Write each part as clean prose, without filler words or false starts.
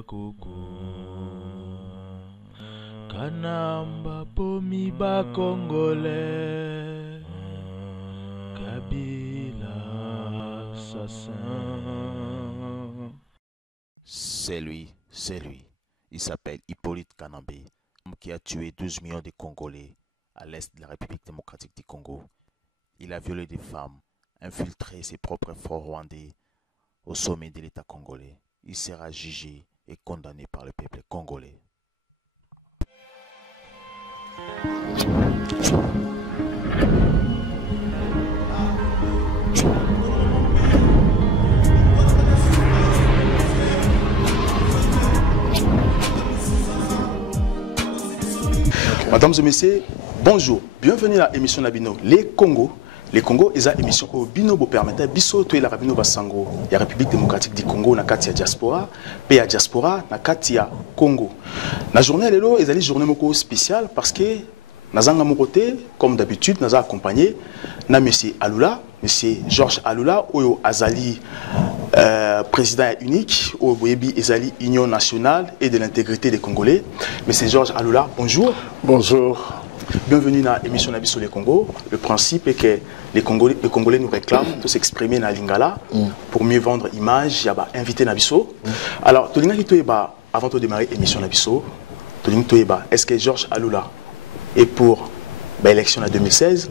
bakoko kanamba pomi bakongole Kabila assassin. C'est lui. Il s'appelle Hippolyte Kanambé, qui a tué 12 millions de Congolais à l'est de la République démocratique du Congo. Il a violé des femmes, infiltré ses propres forts rwandais au sommet de l'État congolais. Il sera jugé et condamné par le peuple congolais. Mesdames et messieurs, bonjour, bienvenue à l'émission Nabino. Les Congo, ils ont émission au Bino pour permettre biso to la Rabino Basango, la République démocratique du Congo na katia diaspora, pays diaspora na katia Congo. La journée lelo est une journée moko spéciale parce que nazanga mokote comme d'habitude nous accompagné na monsieur Alula, monsieur Georges Alula oyo azali président unique au Boyebi Ezali Union nationale et de l'intégrité des Congolais. Monsieur Georges Alula, bonjour. Bonjour. Bienvenue dans l'émission Nabi sur les Congo. Le principe est que les Congolais nous réclament de s'exprimer dans Lingala pour mieux vendre image, il y a invité Nabiso. Alors, avant de démarrer l'émission Nabiso, est-ce que Georges Alula est pour l'élection en 2016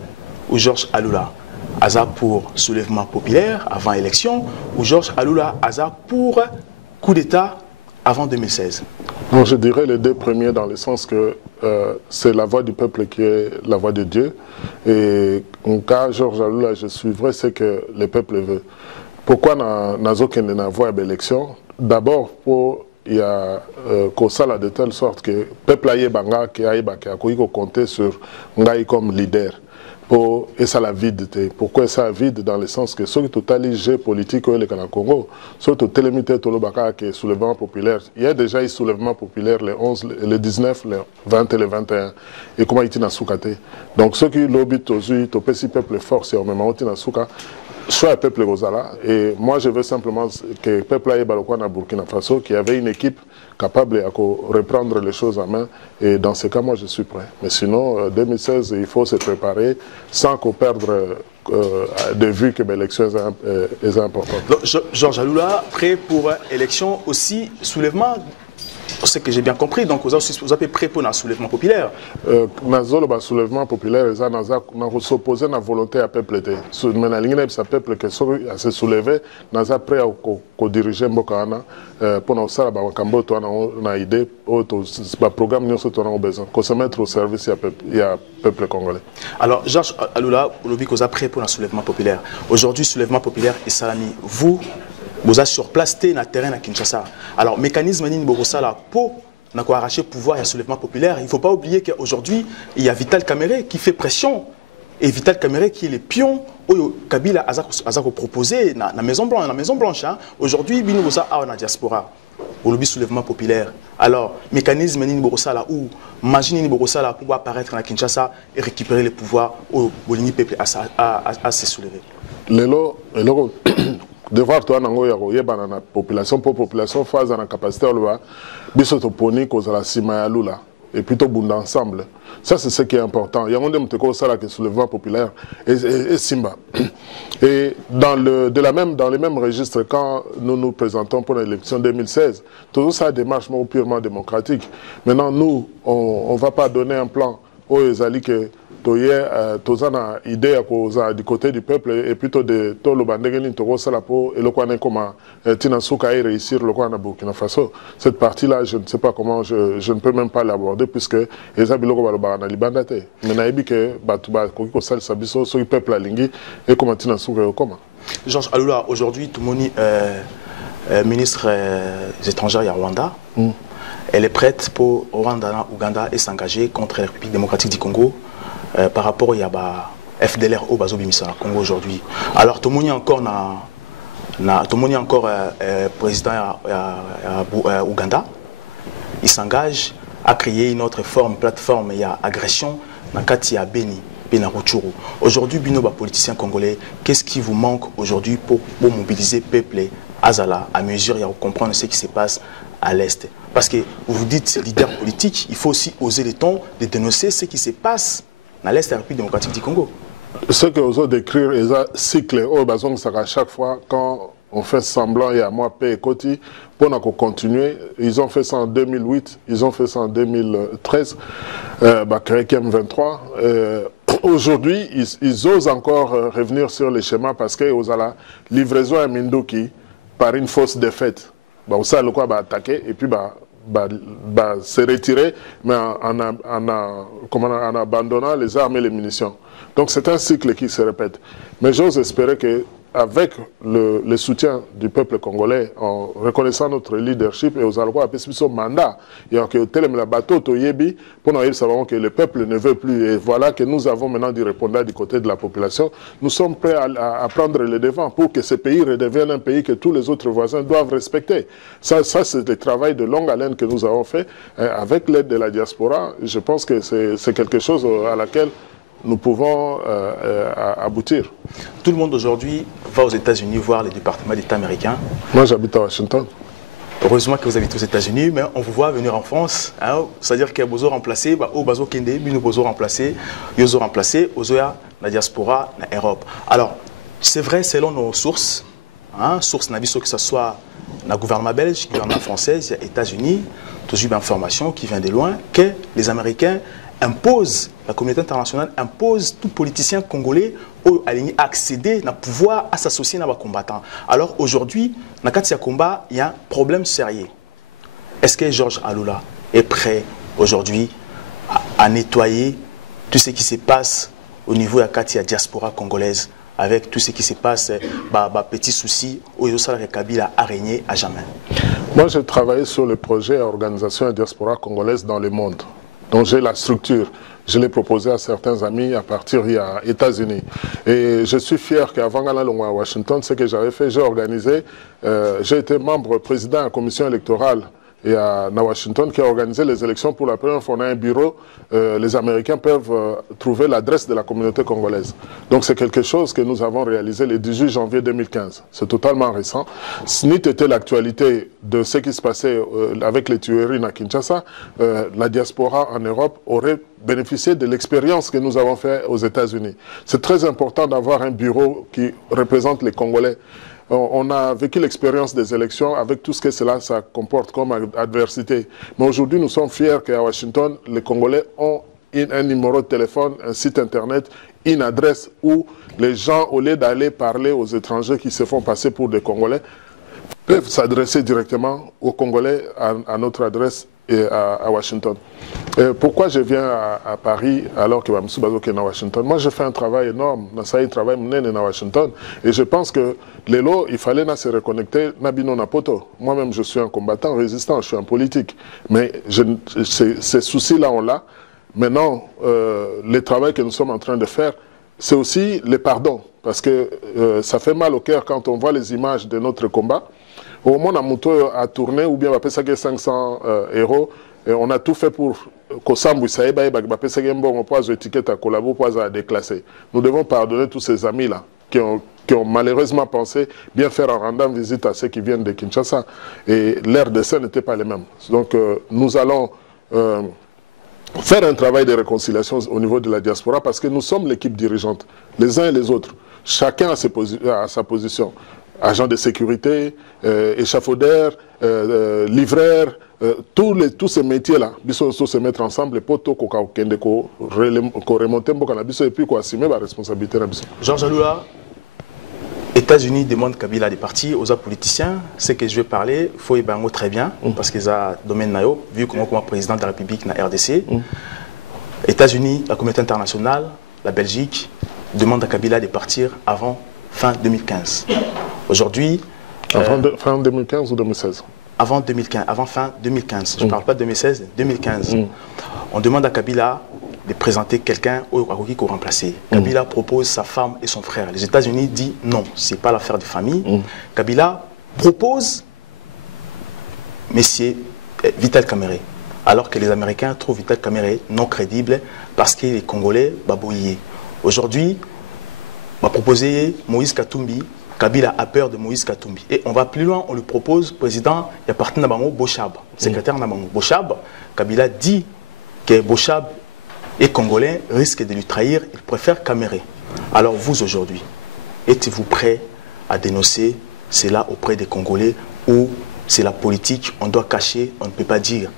ou Georges Alula Aza pour soulèvement populaire avant élection ou Georges Alula Aza pour coup d'État avant 2016? Bon, je dirais les deux premiers dans le sens que c'est la voix du peuple qui est la voix de Dieu. Et en cas Georges Alula, je suivrai ce que le peuple veut. Pourquoi n'a aucune voix à l'élection? D'abord, il y a ça de telle sorte que le peuple a compté sur Ngai comme leader. Et ça la vide. Pourquoi ça vide? Dans le sens que ce qui totalise politique au Congo, surtout télémité tout le baka qui est soulèvement populaire. Il y a déjà eu soulèvement populaire le 11, le 19, le 20 et le 21. Et comment il est dans Soukate. Donc ceux qui l'habitent aujourd'hui, tout petit peuple fort, c'est au même moment dans Souka. Soit le peuple Rosala. Et moi, je veux simplement que le peuple aille à Burkina Faso, qui avait une équipe capable de reprendre les choses en main. Et dans ce cas, moi, je suis prêt. Mais sinon, 2016, il faut se préparer sans qu'on perde de vue que l'élection est importante. Donc, Georges Alula, prêt pour élection aussi, soulèvement? C'est que j'ai bien compris, donc vous avez prêt pour un soulèvement populaire. Le soulèvement populaire, nous s'opposer à la volonté du peuple. Mais le peuple qui s'est soulevé, nous avons prêt à diriger Mbokana pour nous faire une idée, un programme nous avons besoin, qu'on se mette au service du peuple congolais. Alors, Georges Alula, vous avez prêt pour un soulèvement populaire. Aujourd'hui, soulèvement populaire et Salami, vous êtes sur place, dans le terrain à Kinshasa. Alors, mécanisme pour arracher le pouvoir et le soulèvement populaire, il ne faut pas oublier qu'aujourd'hui, il y a Vital Kamerhe qui fait pression. Et Vital Kamerhe qui est le pion où Kabila a proposé dans la Maison Blanche. Hein. Aujourd'hui, il y a la diaspora. Au lobby soulèvement populaire. Alors, mécanisme où imagine pour apparaître à Kinshasa et récupérer le pouvoir où le peuple a se soulever. Devoir toi la population pour population phase en capacité à bisotoponi cause la simayalula et plutôt bunda ensemble. Ça c'est ce qui est important. Il y a un monde ça là que soulèvement populaire et Simba. Et dans les mêmes registres quand nous nous présentons pour l'élection 2016, tout ça démarche purement démocratique. Maintenant nous on va pas donner un plan aux Ezali que tozana idée du côté du peuple et plutôt de tout le bandegeni togosala po et le kwane comment tinasuka et réussir le kwane Burkina Faso. Cette partie là je ne sais pas comment je ne peux même pas l'aborder puisque ezabiloko baloba na libandate mais nayebi que batuba ko sal sabiso so peuple alingi et comment tinasuka comment. Georges Alula, aujourd'hui tout le monde ministre des étrangers à Rwanda. Elle est prête pour Rwanda, Ouganda et s'engager contre la République démocratique du Congo. Par rapport à FDLR au Bazobimisa Congo aujourd'hui. Alors tout le monde encore président à Ouganda. Il s'engage à créer une autre plateforme et à agression dans Katia Beni, Benaruchuru. Aujourd'hui, Bino, politicien congolais, qu'est-ce qui vous manque aujourd'hui pour mobiliser le peuple Azala, à mesure, il y a comprendre ce qui se passe à l'Est. Parce que vous dites leader politique, il faut aussi oser les tons de dénoncer ce qui se passe dans l'Est de la République démocratique du Congo. Ce que vous avez décrire est un cycle. À chaque fois, quand on fait semblant, il y a moi, paix et Koti, pour continuer, ils ont fait ça en 2008, ils ont fait ça en 2013, créé M23. Aujourd'hui, ils osent encore revenir sur les schémas parce qu'ils ont la livraison à Minduki par une fausse défaite. On sait le quoi attaquer et puis se retirer, mais en abandonnant les armes et les munitions. Donc c'est un cycle qui se répète. Mais j'ose espérer qu'avec le soutien du peuple congolais, en reconnaissant notre leadership et aux allois, son mandat, et en que tel la bateau toyebi, pour nous savoir que le peuple ne veut plus. Et voilà que nous avons maintenant du répondant du côté de la population. Nous sommes prêts à prendre le devant pour que ce pays redevienne un pays que tous les autres voisins doivent respecter. Ça c'est le travail de longue haleine que nous avons fait avec l'aide de la diaspora. Je pense que c'est quelque chose à laquelle nous pouvons aboutir. Tout le monde aujourd'hui va aux États-Unis voir les départements d'État américains. Moi, j'habite à Washington. Heureusement que vous habitez aux États-Unis, mais on vous voit venir en France. Hein, c'est-à-dire qu'il y a besoin de remplacer, au bazo kende, nous besoin remplacer, yozo remplacer, ozoya, la diaspora, la Europe. Alors, c'est vrai, selon nos sources, sources que ce soit le gouvernement belge, le gouvernement français, les États-Unis, toujours une information qui vient de loin, que les Américains impose, la communauté internationale impose tout politicien congolais à accéder à pouvoir à s'associer à des combattants. Alors aujourd'hui, dans le combat, il y a un problème sérieux. Est-ce que Georges Alula est prêt aujourd'hui à nettoyer tout ce qui se passe au niveau de la diaspora congolaise avec tout ce qui se passe, petits soucis, où Kabila a régné à jamais? Moi, j'ai travaillé sur le projet Organisation et diaspora congolaise dans le monde. Donc j'ai la structure. Je l'ai proposé à certains amis à partir des États-Unis. Et je suis fier qu'avant d'aller à Washington, ce que j'avais fait, j'ai organisé, j'ai été membre président de la commission électorale et à Washington qui a organisé les élections pour la première fois. On a un bureau, les Américains peuvent trouver l'adresse de la communauté congolaise. Donc c'est quelque chose que nous avons réalisé le 18 janvier 2015. C'est totalement récent. Ce n'était l'actualité de ce qui se passait avec les tueries à Kinshasa, la diaspora en Europe aurait bénéficié de l'expérience que nous avons faite aux États-Unis. C'est très important d'avoir un bureau qui représente les Congolais. On a vécu l'expérience des élections avec tout ce que cela ça comporte comme adversité. Mais aujourd'hui, nous sommes fiers qu'à Washington, les Congolais ont un numéro de téléphone, un site internet, une adresse où les gens, au lieu d'aller parler aux étrangers qui se font passer pour des Congolais, peuvent s'adresser directement aux Congolais à notre adresse et à Washington. Pourquoi je viens à Paris alors que je suis à Washington? Moi, je fais un travail énorme. Je travaille à Washington. Et je pense que il fallait se reconnecter. Moi-même, je suis un combattant résistant, je suis un politique. Mais ces soucis-là, on l'a. Maintenant, le travail que nous sommes en train de faire, c'est aussi le pardon. Parce que ça fait mal au cœur quand on voit les images de notre combat. Au moment où on a tourné, ou bien on a payé 500 euros, et on a tout fait pour que Sambu Saïba ait payé une étiquette à collabo pour déclasser. Nous devons pardonner tous ces amis-là qui ont malheureusement pensé bien faire en rendant visite à ceux qui viennent de Kinshasa. Et leur dessein n'était pas les mêmes. Donc nous allons faire un travail de réconciliation au niveau de la diaspora parce que nous sommes l'équipe dirigeante, les uns et les autres. Chacun a sa position. Agents de sécurité, échafaudaires, livreurs, tous ces métiers-là, ils sont se mettre ensemble pour remonter et puis assumer la responsabilité. Georges Alula, États-Unis demandent Kabila de partir aux politiciens. Ce que je vais parler, il faut y aller très bien, parce qu'ils ont un domaine naïo, vu comment président de la République dans la RDC. États-Unis, la communauté internationale, la Belgique, demandent à Kabila de partir avant fin 2015. Aujourd'hui... fin 2015 ou 2016? Avant 2015, avant fin 2015. Je ne parle pas de 2016, 2015. On demande à Kabila de présenter quelqu'un qui peut remplacer. Kabila propose sa femme et son frère. Les États-Unis disent non, ce n'est pas l'affaire de famille. Kabila propose M. Vital Kamerhe. Alors que les Américains trouvent Vital Kamerhe non crédible parce que les Congolais babouillés. Aujourd'hui, on va proposer Moïse Katumbi Kabila a peur de Moïse Katumbi. Et on va plus loin, on lui propose, président, il y a parti Nabango Bochab, secrétaire Nabango Bochab. Kabila dit que Bochab est congolais, risque de lui trahir, il préfère Caméré. Alors vous aujourd'hui, êtes-vous prêt à dénoncer cela auprès des Congolais ou c'est la politique, on doit cacher, on ne peut pas dire?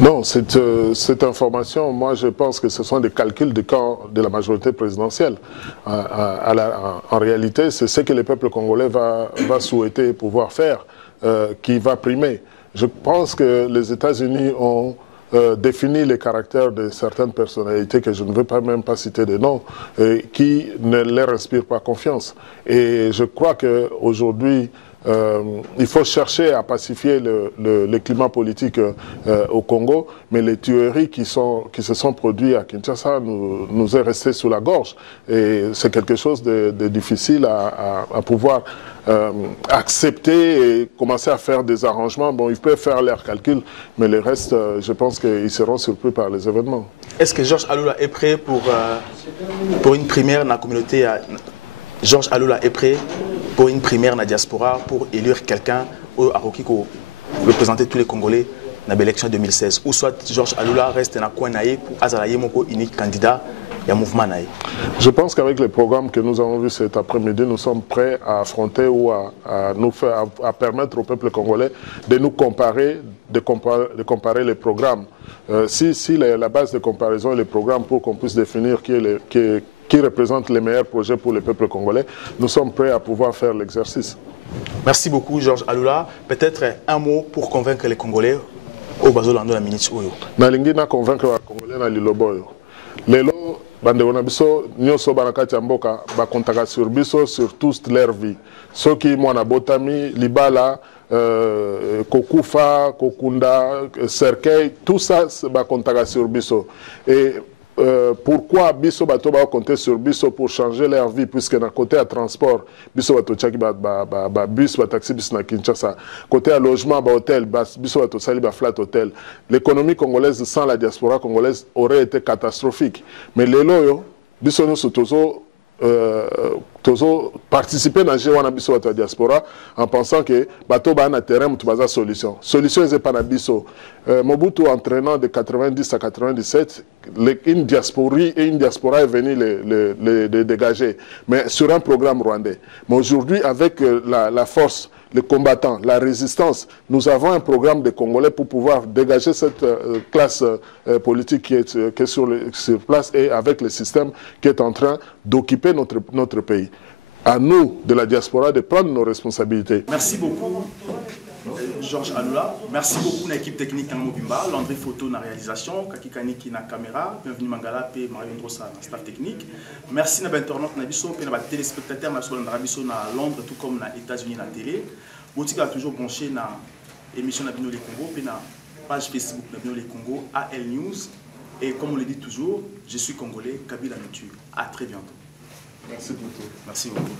Non, cette information, moi je pense que ce sont des calculs du camp de la majorité présidentielle. En réalité, c'est ce que le peuple congolais va souhaiter pouvoir faire, qui va primer. Je pense que les États-Unis ont défini les caractères de certaines personnalités, que je ne veux pas même pas citer de noms, qui ne leur inspirent pas confiance. Et je crois qu'aujourd'hui, il faut chercher à pacifier le climat politique au Congo, mais les tueries qui se sont produites à Kinshasa nous est resté sous la gorge. Et c'est quelque chose de difficile à pouvoir accepter et commencer à faire des arrangements. Bon, ils peuvent faire leurs calculs, mais le reste, je pense qu'ils seront surpris par les événements. Est-ce que Georges Alula est prêt pour une primaire dans la communauté? Georges Alula est prêt pour une primaire dans la diaspora pour élire quelqu'un à Rokiko, représenter tous les Congolais dans l'élection 2016? Ou soit Georges Alula reste dans le coin pour Azalaye Moko, unique candidat et mouvement naïf? Je pense qu'avec les programmes que nous avons vus cet après-midi, nous sommes prêts à affronter ou à permettre au peuple congolais de nous comparer, de comparer les programmes. Si la base de comparaison est les programmes pour qu'on puisse définir qui représente les meilleurs projets pour le peuple congolais, nous sommes prêts à pouvoir faire l'exercice. Merci beaucoup, Georges Alula. Peut-être un mot pour convaincre les Congolais au Bazolando la minute Oyo. Nalingi na convaincre les Congolais na liloboyo. Lelo bande wana biso nyoso banakati mboka ba kontaka sur biso sur toute leur vie. Soki mwana botami libala kokufa kokunda cercueil, tout ça ba kontaka sur biso. Et pourquoi biso bato ba compter sur biso pour changer leur vie, puisque na côté à transport biso bato tchaki ba bus ba taxi bis na Kinshasa, côté à logement ba hôtel biso bato sali ba flat hotel. L'économie congolaise sans la diaspora congolaise aurait été catastrophique. Mais lelo yo biso no sotozo participer dans la biso de la diaspora en pensant que bateau ba na terrain tu baza solution. Solution c'est pas na biso. Mobutu entraînant de 90 à 97, une diaspora est venue les dégager, mais sur un programme rwandais. Mais aujourd'hui, avec la force, les combattants, la résistance, nous avons un programme de Congolais pour pouvoir dégager cette classe politique qui est sur place et avec le système qui est en train d'occuper notre pays. À nous, de la diaspora, de prendre nos responsabilités. Merci beaucoup, Georges Alula. Merci beaucoup à l'équipe technique de Mobimba, Landry Photo dans la réalisation, Kakikani qui na caméra, bienvenue Mangala et Mario Ndrosa dans staff technique. Merci à l'internaute Nabiso et à téléspectateurs nationaux dans Londres, tout comme dans les États-Unis dans la télé. Boutique a toujours branché dans l'émission Nabino les Congo, puis dans la page Facebook Nabino les Congo, AL News. Et comme on le dit toujours, je suis congolais, Kabila me tue. À très bientôt. Merci beaucoup. Merci beaucoup.